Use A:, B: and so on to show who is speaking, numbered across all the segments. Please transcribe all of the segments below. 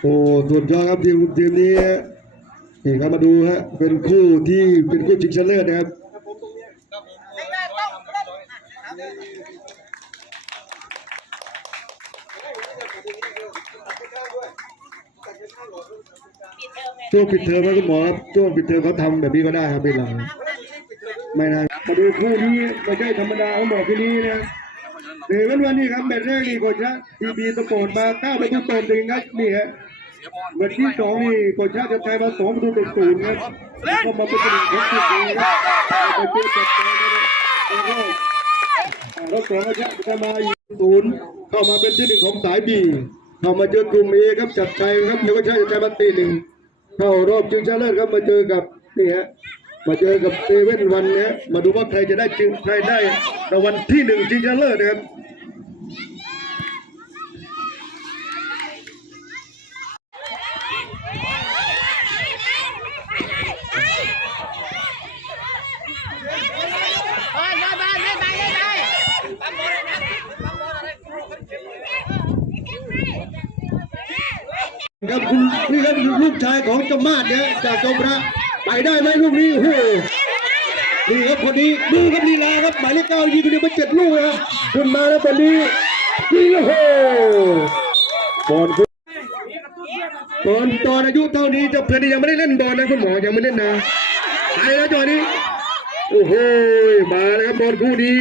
A: โอ้สุดยอดครับทีมทีมนี้นี่ครับมาดูฮะเป็นคู่ที่เป็นคู่ชิงชนะเลิศนะครับช่วงปิดเทอมครับคุณหมอครับช่วงปิดเทอมเขาทำแบบนี้ก็ได้ครับเป็นหลังไม่นะมาดูคู่นี้ไม่ใช่ธรรมดาเขาบอกที่นี้นะเดี๋ยววันวันนี้ครับแมตช์แรกนี่โคชะทีบีสปอร์ตมาเก้าประตูต่อหนึ่งครับนี่ฮะ แมตช์ที่สองนี่โคชะจะแพ้มาสองประตูต่อศูนย์ครับก็มาเป็นหนึ่งของทีมนี้ครับไปเจอกับเจในรอบแล้วสองโคชะจะมาอยู่ศูนย์เข้ามาเป็นที่หนึ่งของสายบีเข้ามาเจอกลุ่มเอครับจัดใจครับแล้วก็ใช้จัดใจมาตีหนึ่งเข้ารอบชิงชนะเลิศครับมาเจอกับนี่ฮะมาเจอกับเซเว่นวันเนี่ยมาดูว่าใครจะได้จึงใครได้รางวัลที่หนึ่งชิงชนะเลิศนะครับ
B: บ้านบ้านบ้านไม่ไปไม่ไป
A: ครับคุณนี่ครับลูกชายของจมาศเนี่ยจากจอมพระไปได้ไหมลูกนี้โอ้โหนี่ครับคนนี้ดูครับลีลาครับหมายเลขเก้ายิงคนเดียวมาเจ็ดลูกนะครับขึ้นมาแล้วตอนนี้ยิงโอ้โหบอลคุณตอนตอนอายุเท่านี้จะเพลินยังไม่ได้เล่นบอลนะคุณหมอยังไม่เล่นนะไปแล้วจอนี้ โอ้โหมาเลยครับบอลคู่นี้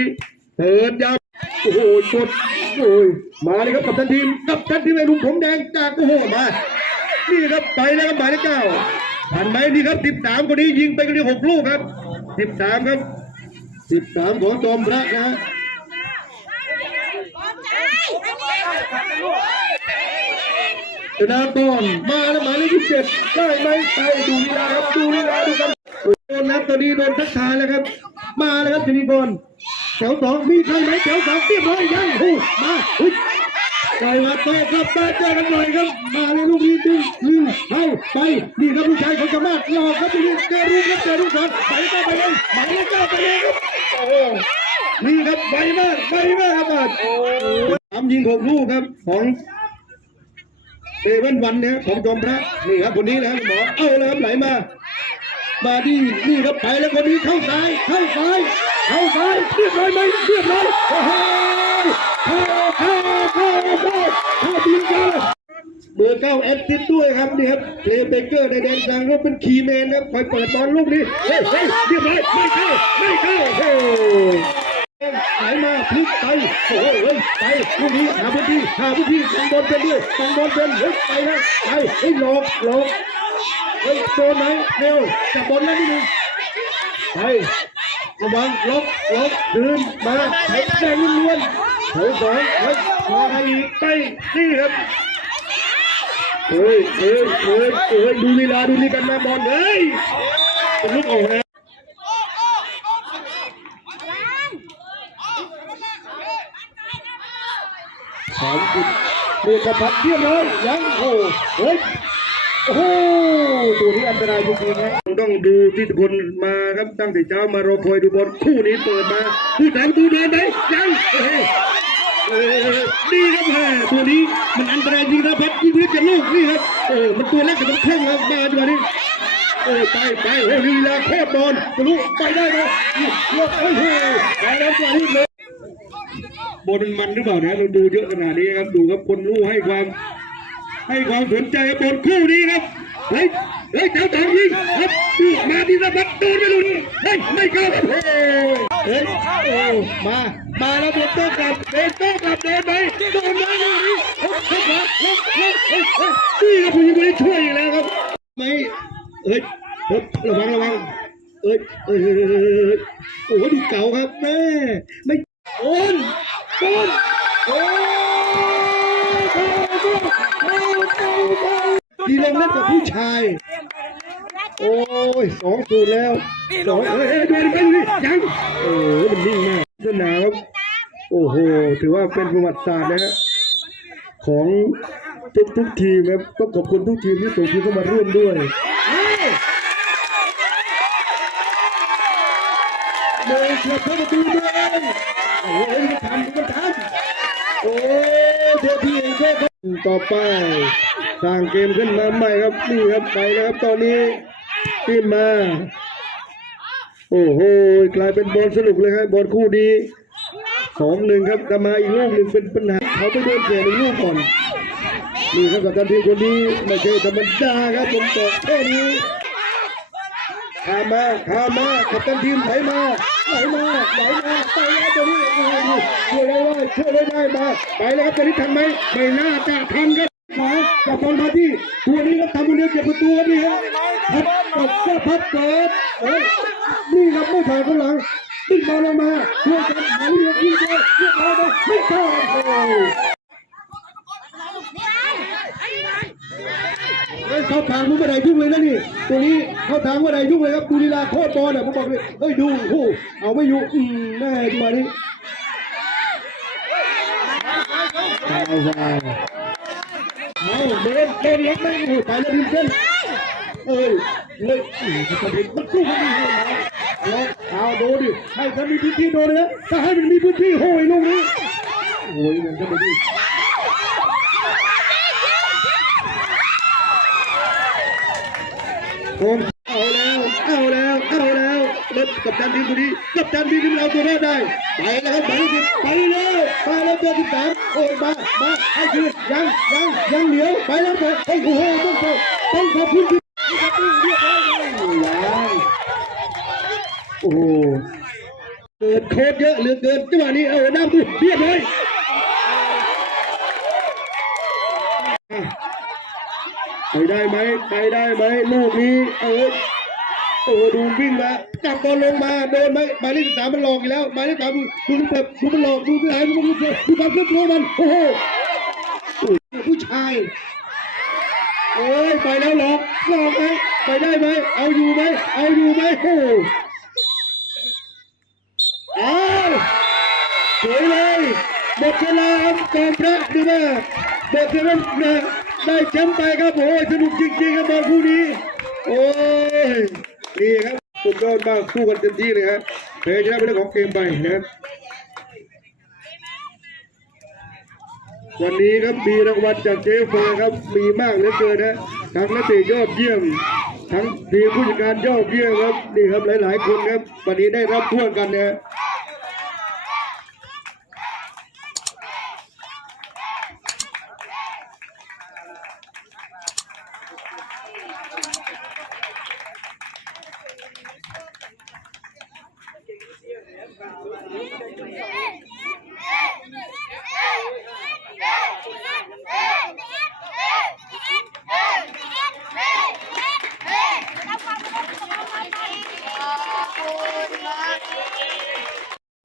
A: เปิดยาวโอ้โหกดโอ้ยมาเลยครับกับทันทีมกับทันทีมไอ้ลุงผมแดงจากโอ้โหมานี่ครับไปแล้วครับหมายเลขเก้าผ่านไหมนี่ครับสิบสามคนนี้ยิงไปคนนี้หกลูกครับสิบสามครับสิบสามของจอมพระนะฮะชนะก่อนมาแล้วหมายเลขที่เจ็ดได้ไหมไปดูลีลาครับดูลีลาดูกัน โดนนับตอนนี้โดนทักทายแล้วครับ มาแล้วครับธนิกรแถวสองมีใครไหมแถวสองเรียบร้อยยังโอ้มาอุ้ยปล่อยมาโตครับมาเจอกันหน่อยครับ มาเลยลูกนี้ดึงดึงเข้าไปนี่ครับลูกชายของจามาศรอครับลูกนี้เจอรุ่งครับเจอรุ่งสอนไปก็ไปเลยหมายเลขเก้าไปเลยครับโอ้นี่ครับไวมากไวมากครับอ้สามยิงหกลูกครับของเซเว่นวันเนี่ยของจอมพระนี่ครับคนนี้นะครับหมอเอาเลยครับไหลมา มาที่นี่ครับไปแล้วคนนี้เข้าซ้ายเข้าซ้ายเข้าซ้ายเรียบร้อยไหมเรียบร้อยโอ้โหเข้าเข้าเข้าเข้าเข้าทีมกันเบอร์เก้าแอดซิดด้วยครับนี่ครับเพลย์เบเกอร์ในแดนกลางก็เป็นคีย์แมนครับคอยเปิดบอลลูกนี้เฮ้ยเฮ้ยเรียบร้อยไม่เข้าไม่เข้าโอ้โหไหลมาพลิกไปโอ้โหไปลูกนี้หาพื้นที่หาพื้นที่ตังบอลเป็นด้วยตังบอลเป็นเฮ้ยไปนะไปเฮ้ยหลอกหลอก เฮ้ยโดนไหมเร็วจับบอลแล้วนิดนึงไประวังล็อกล็อกดินมาใช้แรงล้วนๆเฮ้ยสองเฮ้ยมาใครอีกไปนี่ครับเฮ้ยเฮ้ยเฮ้ยเฮ้ยดูเวลาดูนี่กันมาบอลเฮ้ยเป็นลูกออกนะสามสิบเรียกกระพัดเรียบร้อยยังโอ้เฮ้ยโอ้โห ตัวนี้อันตรายจริงๆครับต้องดูที่คนมาครับตั้งแต่เช้ามารอคอยดูบอลคู่นี้เปิดมาผู้สามตัวเดินไหมยังเฮ้ยเออดีครับแม่ตัวนี้มันอันตรายจริงนะพัดยิงเพื่อจะลูกนี่ครับเออมันตัวเล็กแต่มันคล่องครับมาจังหวะนี้เออไปไปเฮ้ยลีลาโคตรบอลทะลุไปได้ไหมนี่ยกเฮ้ยเฮ้ยไปแล้วจังหวะนี้เลยบอลมันมันหรือเปล่านะเราดูเยอะขนาดนี้ครับดูครับคนรู้ให้ความ ให้ความสนใจบบอลคู่นี้ครับเฮ้ยเฮ้ยแถวสองยิงครับดูมาที่สะบัดโดนไม่รู้นี่เฮ้ยไม่เข้าครับเฮ้ยเฮ้ยโอ้มา มาแล้วบอลโต้กลับเดินโต้กลับเดินไปโดนได้ลูกนี้เฮ้ยเฮ้ยเฮ้ยเฮ้ยเฮ้ยเฮ้ยเฮ้ยนี่ครับผู้หญิงคนนี้ช่วยอีกแล้วครับไม่เฮ้ยเฮ้ยระวังระวังเอ้ยเอ้ยโอ้โหดูเก่าครับแม่ไม่โอน นกับผู้ชาย โอ้ยสองศูนย์แล้วสองเอ้ยเอ้ยดูดิดูดิยังโอ้โหมันนิ่งมากสนามโอ้โห ถือว่าเป็นประวัติศาสตร์นะฮะของทุกทุกทีมครับต้องขอบคุณทุกทีมที่ส่งทีมเข้ามาร่วมด้วยเอ้ยเดินเฉียบเข้าประตูด้วยโอ้โหมันทำมันทำต่อไป สร้างเกมขึ้นมาใหม่ครับนี่ครับไปแล้วครับตอนนี้ขึ้นมา โอ้โหกลายเป็นบอลสนุกเลยครับบอลคู่นี้สองหนึ่งครับกลับมาอีกลูกหนึ่งเป็นปัญหาเขาไปโดนเสียหนึ่งลูกก่อนนี่ครับกับการทีมคนนี้ไม่ใช่ธรรมดาครับผมบอกแค่นี้ข้ามาข้ามากับการทีมไหลมาไหลมาไหลมาไปแล้วตัวนี้ช่วยได้ไหมช่วยได้ได้มาไปแล้วครับตัวนี้ทันไหมไม่น่าจะทันครับ ขวาจับอลมาที่ตัวนี้ครับทำคนเดียวเก็บประตูครับนี่ครับพับกับก็พับเปิดเอ้ยนี่ครับไม่ผ่านข้างหลังดึงบอลลงมาช่วยกันหาเรื่องยิงเจอเรียบร้อยไปไม่เข้าโอ้โหเฮ้ยเข้าทางมุกกระไดยุ่งเลยนะนี่ตัวนี้เข้าทางมุกกระไดยุ่งเลยครับดูลีลาโคตรบอลอะผมบอกเลยเฮ้ยดูโอ้เอาไม่อยู่อืมแม่จังหวะนี้เอาไป เอาเดินเดินเล็กไม่หูไปแล้วริมเส้นเอ้ยเลยอืมจะเป็นมันสู้กันดีเลยนะแล้วเอาดูดิให้ถ้ามีพื้นที่โดนเลยถ้าให้มันมีพื้นที่โอ้ยลูกนี้โอ้ยมันจะไม่ดีโอ้าแล้ว เอาแล้ว เอาแล้วรถกับจันทีมตัวนี้กับ จันทีมที่เราตัวรอดได้ ไปแล้วครับไปแล้วไปแล้วไปแล้วเบอร์ที่สามโอ้ยมามาให้คืนยังยังยังเหนียวไปแล้วไปโอ้โหต้องขอบต้องขอบคุณที่ที่ประตูเรียบร้อยเลยยังโอ้โหเกิดโคตรเยอะเหลือเกินจังหวะนี้เอาน้ำดูเรียบร้อยไปได้ไหมไปได้ไหมลูกนี้เออ โอ้ดูวิ่งมาจับบอลลงมาโดนไหมหมายเลขสามมันหลอกอีกแล้วหมายเลขสามดูมันแบบดูมันหลอกดูที่ไหนดูมันดูความเคลื่อนตัวมันโอ้โหผู้ชายโอ้ยไปแล้วหลอกหลอกไหมไปได้ไหมเอาอยู่ไหมเอาอยู่ไหมโอ้โหเอาสวยเลยหมดเวลาครับกองพระดูว่าหมดเวลาเนี่ยได้แชมป์ไปครับโอ้ยสนุกจริงๆครับบอลคู่นี้โดีครับสุดยอดมากสู้กันเต็มที่เลยครับแพ้ชนะเป็นเรื่องของเกมไปนะครับวันนี้ครับมีรางวัลจากเจฟาครับมีมากเหลือเกินนะทั้งนักเตะยอดเยี่ยม ทั้งทีมผู้จัดการยอดเยี่ยมครับนี่ครับหลาย ๆ คนครับวันนี้ได้รับถ้วยกันนะ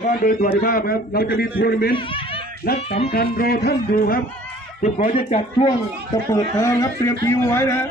A: ก็โดยสวัสดิภาพครับ เราจะมีทัวร์นาเมนต์นัดสำคัญรอท่านดูครับคุณขอจะจัดช่วงจะเปิดทางครับเตรียมทีมไว้นะ